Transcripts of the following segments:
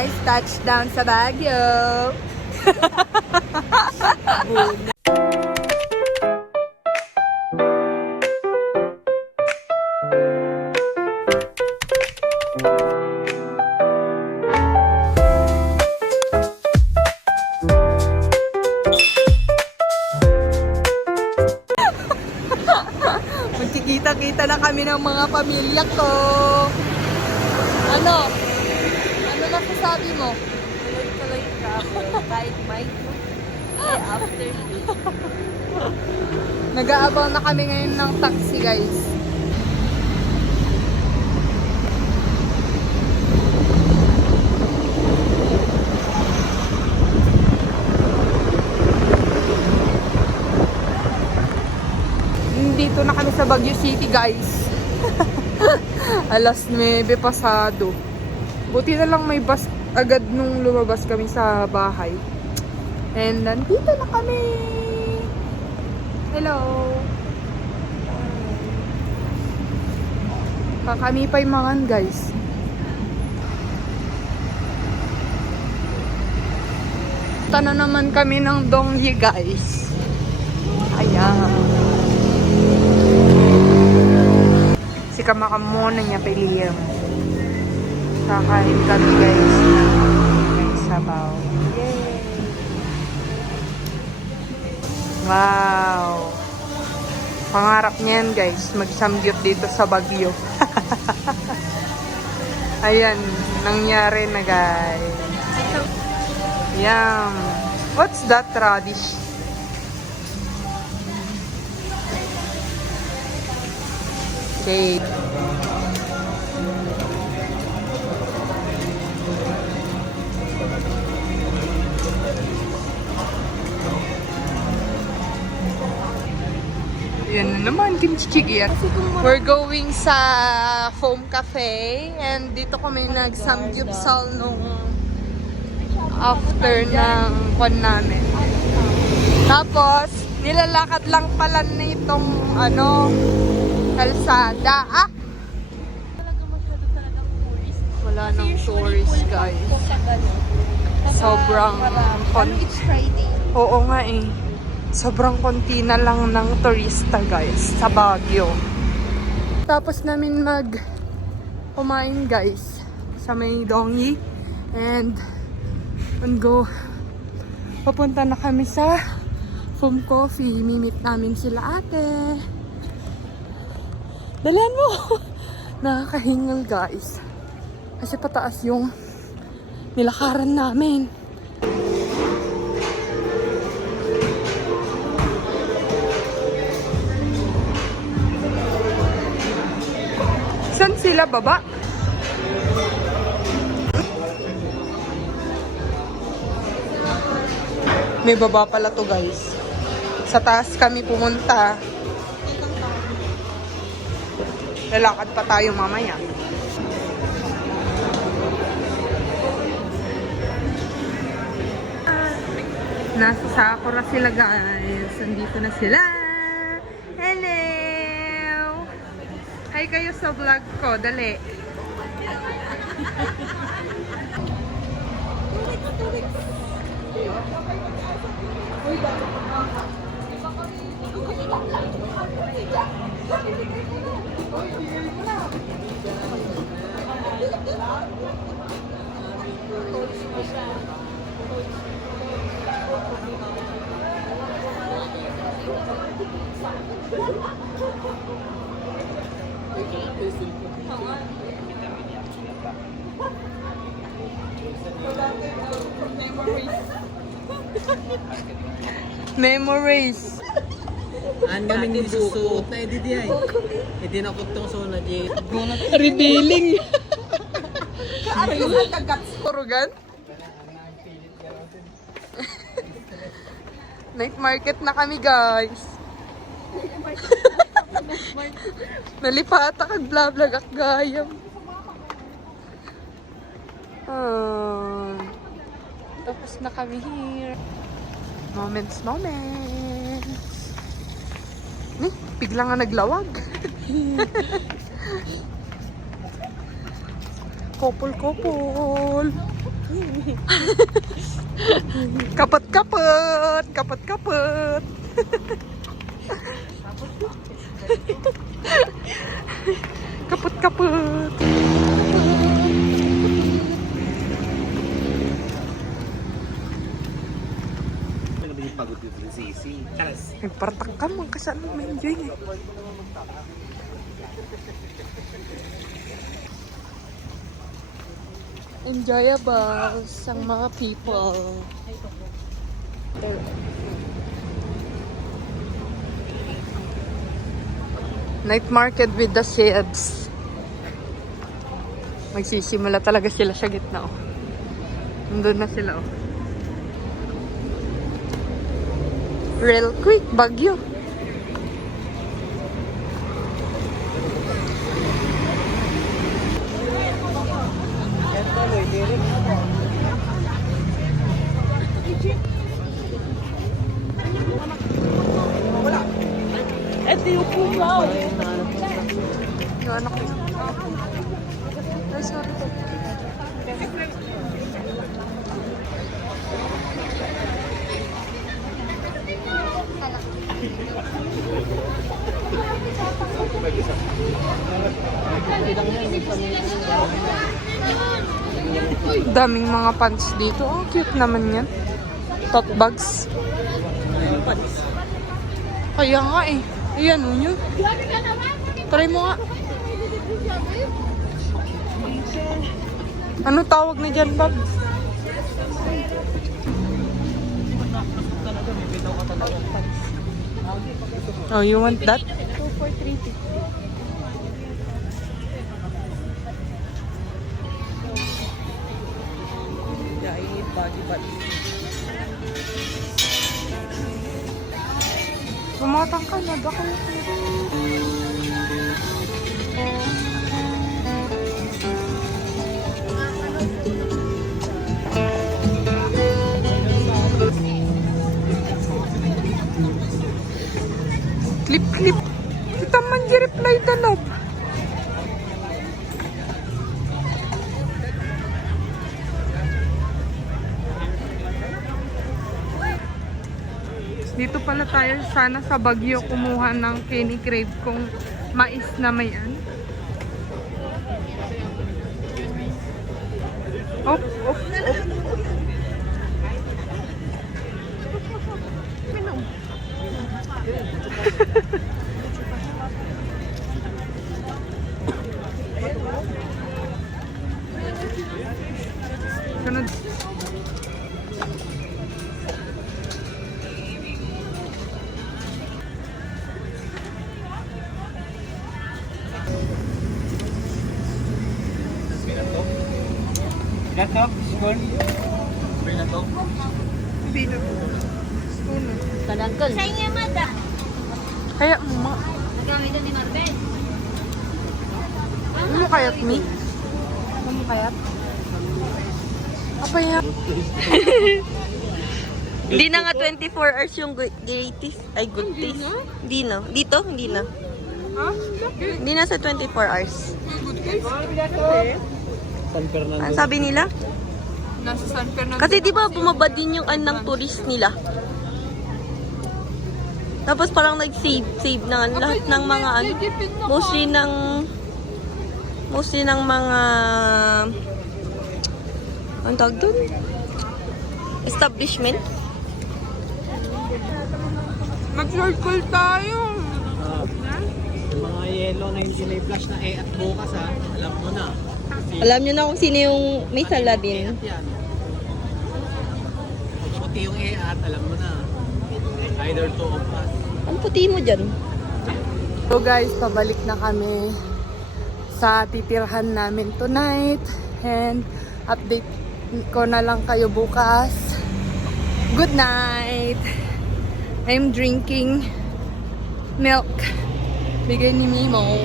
guys, touchdown sa Baguio. Magkikita-kita na kami ng mga pamilya ko. Ano? Ano masasabi mo? Tuloy-tuloy travel. Kahit may after you. Nag-aabang na kami ngayon ng taxi, guys. Dito na kami sa Baguio City, guys. Alas 9 pasado. Buti na lang may bus agad nung lumabas kami sa bahay. And nandito na kami. Hello. Kakamipay mangan, guys. Tana naman kami ng Dongye, guys. Ayan. Si Kamakamona niya piliyam. Kakain kami, guys. May sabaw. Yay! Wow! Pangarap niyan, guys, magsamgyup dito sa Baguio. Ayan, nangyari na, guys. Yum! What's that, radish? Okay. Yan na naman, kimchi jjigae. We're going sa Foam Cafe and dito kami nag-samgyupsal nung after ng kwan namin. Tapos, nilalakad lang pala nitong kalsada. Talaga masyado talaga tourist. Wala nang tourist, guys. Sobrang It's Friday. Oo nga eh. Sobrang konti na lang ng turista, guys, sa Baguio. Tapos namin kumain, guys, sa may Dongye. And papunta na kami sa Foam Coffee. Mimit namin sila ate. Dalan mo! Nakakahingal, guys. Kasi pataas yung nilakaran namin. Saan sila baba? May baba pala to, guys. Sa taas kami pumunta. Lalakad pa tayo mamaya. Nasa Sakura sila, guys. Nandito na sila. Hello! Hi kayo sa vlog ko. Dali. Memories. Ang galing ni susuot na edidi ay. Hindi na kutong so na di. Revealing. Turugan? Night market na kami, guys. Nalipata kag bla-blag ak gayam. Tapos na kami here. Moments. Bigla nga naglawag. Couple. Kapot-kapot! Kapot-kapot! Kapot-kapot! Pagod dito ng sisi. Kalas. Nagpartak ka, magkasama mo enjoy eh. Enjoyable ang mga people. Night market with the sheds. Magsisimula talaga sila sa gitna oh. Nandun na sila oh. Real quick, Baguio. Ito yung pumaw. Yung anak ko. Ay, sorry po. Daming mga pants dito. Oh, cute naman yan. Tote bags. Kaya nga eh. Ayan, yun. Try mo nga. Ano tawag na dyan, Bob? Oh, you want that? 2 for 350. Yeah, I need body. Bumatang ka na. Baka Clip. Kita man reply talab. Dito pala tayo sana sa Baguio kumuha ng Kenny Crave kung mais na may ano. Op. Sunod. Gatok, spoon. Binatok. Spoon. Kanangkol. Sa inyo, mada. Kaya mo. Nagamit ni Marbet. Ano kayat mi? Ano kayat? Apa yan? Hindi na nga 24 hours yung greatest. Ay, good taste. Hindi na. Dito, hindi na. Ha? Hindi na sa 24 hours. Good case? San Fernando. Ang sabi nila? Nasa San Fernando. Kasi di ba bumaba din yung anang tourist nila? Tapos parang nag-save na lahat ng mga ano. Mostly ng mga ang tawag doon? Establishment. Mag-circle tayo. Yung mga yellow na hindi na flash na at bukas ha. Alam mo na. Alam nyo na kung sino yung may saladin. Yan. Puti yung at alam mo na. Either two of us. Ang puti mo dyan. So guys, pabalik na kami sa titirhan namin tonight. And update ko na lang kayo bukas. Good night! I'm drinking milk. Bigay ni Mimo.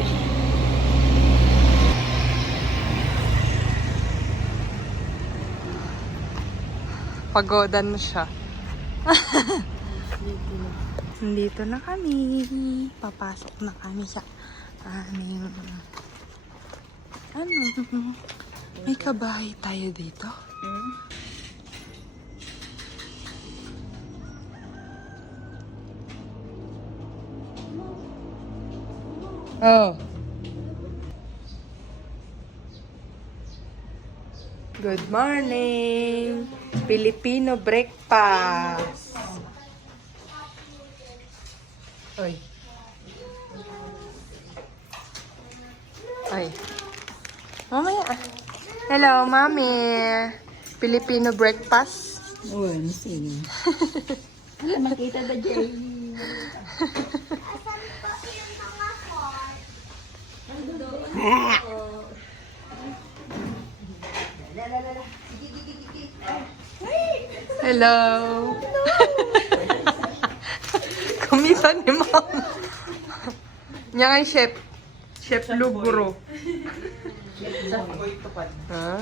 Pagodan na siya. Nandito na kami. Papasok na kami sa aming May kabahay tayo dito. Oh. Good morning. Filipino breakfast. Oy. Ay. Mamaya. Hello, Mami. Filipino breakfast. Uy, sige. Makita na, Jay. Hello. Kumisa ni Mom. Niya nga yung chef. Chef Luguro. Ah.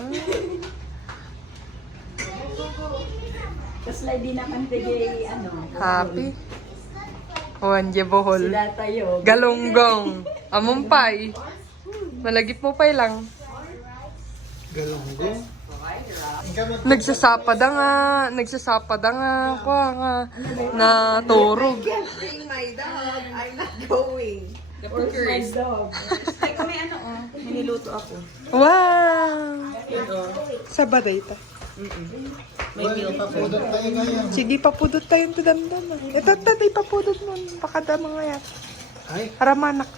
Kasla di na kang Jay, ano. Happy. Wanje bohol. Sila tayo. Galonggong. Amumpay. Malagip mo pay lang. Galunggong. Nagsasapad nga ko nga na turog. Bring my dog. I'm not going. The first dog. Ay, kami ano, may niluto ako. Wow! Sabada ita. May meal pa po. Sige, papudot tayo ito damdam. Ito, tatay, papudot mo. Pakadama nga yan. Ay. Haramanak.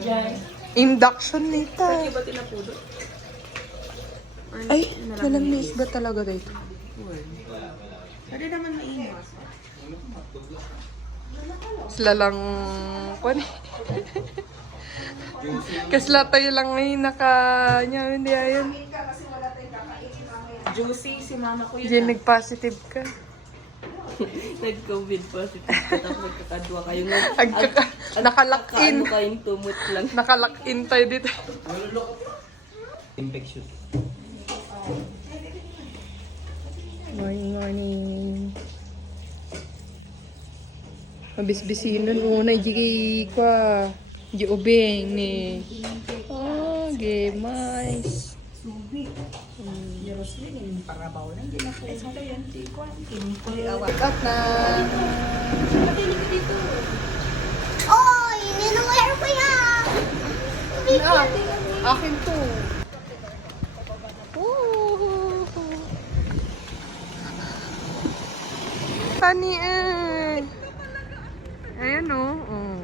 Jay. Induction nita. Ba tinapudot? Ay, nalamis ba talaga dito? Pwede naman maingat. Sila lang, kwan kasla tayo lang ngayon naka, hindi ayun. Juicy, si mama ko Hindi nag-positive ka. Nag-COVID positive ka tapos nagkakadwa kayo. Nakalock-in. Ano kayong tumot lang. Nakalock-in tayo dito. Infection. Morning, morning. Mabisbisinon una, di kwa. Di ubeng ni. Oh, gemais. Pick up na. Oy, ninong-air ko yan! Akin to. Tani eh. Ayan o. Oh.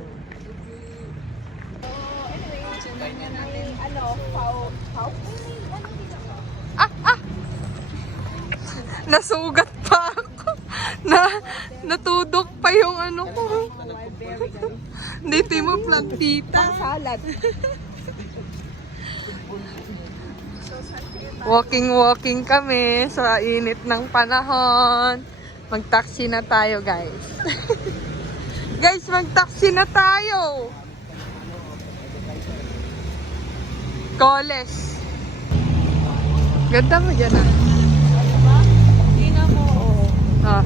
Nasugat pa ako. Natudok pa yung ano ko. Dito yung plantita. Salad. Walking kami sa init ng panahon. Mag-taxi na tayo, guys. Guys, mag-taxi na tayo. Koles. Ganda mo dyan, ah. Ah.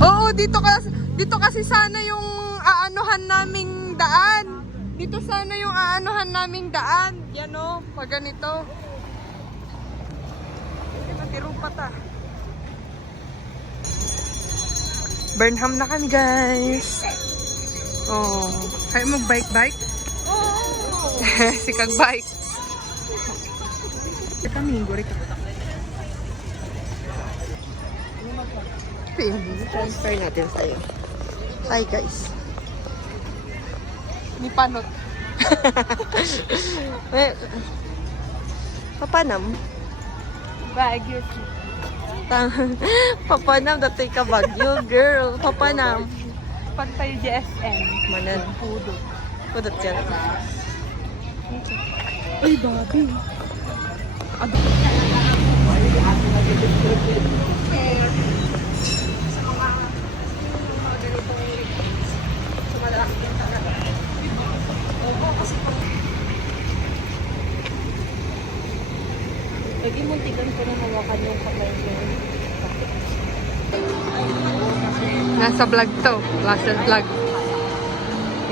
Oo, dito kasi sana yung aanuhan naming daan. Dito sana yung aanuhan naming daan. Yan o, pag ganito. Natiro pa ta. Burnham na kami, guys. Oh, kaya mag-bike? Oh. Si kag-bike. Kami, guri ka. Transfer natin sa'yo. Hi, guys. Ni panot. Eh, papanam. Baguio. Papanam, dato'y ka Baguio, girl. Papanam. Pantay GSM. Manan. Pudot. Pudot yan. Ay, babi. Lagi muntikan ko na hawakan yung kamay ko. Nasa vlog to. Last vlog.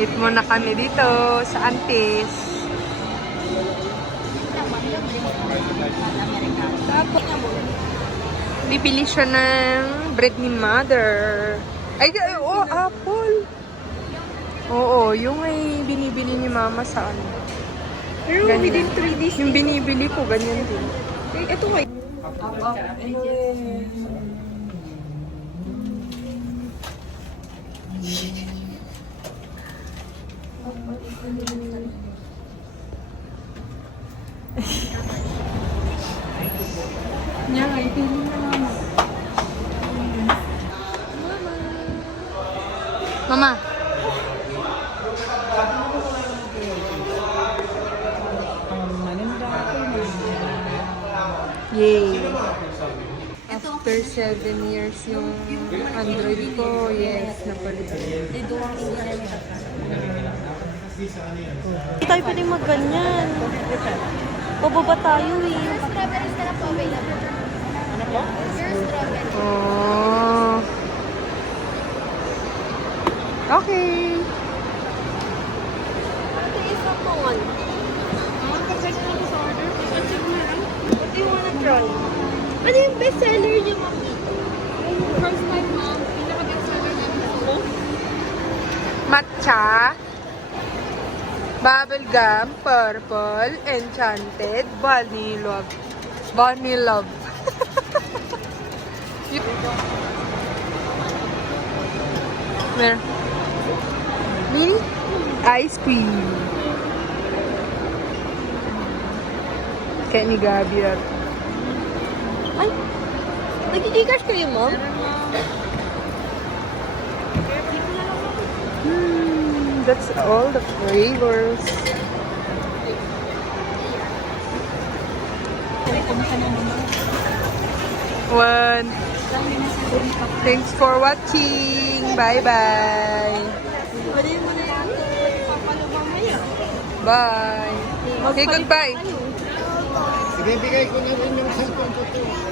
Eat muna kami dito sa Antis. Tapos, bibili siya ng bread ni mother. Ay, oh, apple. Oo, yung ay binibili ni mama sa ano. Pero Ganyan. within 3 days. Yung binibili ko, ganyan din. Ito nga. Yan, ay pili na mama. Mama. Yay! After 7 years yung Android ko, yes, napalit. Hindi tayo pwede magganyan. Pababa tayo eh. Strawberries na lang po available. Ano po? Your strawberry. Oh. Okay. Ito isa po ano. What do you wanna try? Ano yung bestseller niyo, mami? First time, ma'am. Pinaka-bestseller namin ito. Matcha, bubblegum, purple, enchanted, vanilla. Vanilla. Meron. Mini ice cream. Kaya ni Gabi at Ay! Nag-Gcash kayo, ma'am? that's all the flavors. One. Thanks for watching. Bye-bye. Bye. Say goodbye. Ibibigay ko na rin yung cellphone ko to.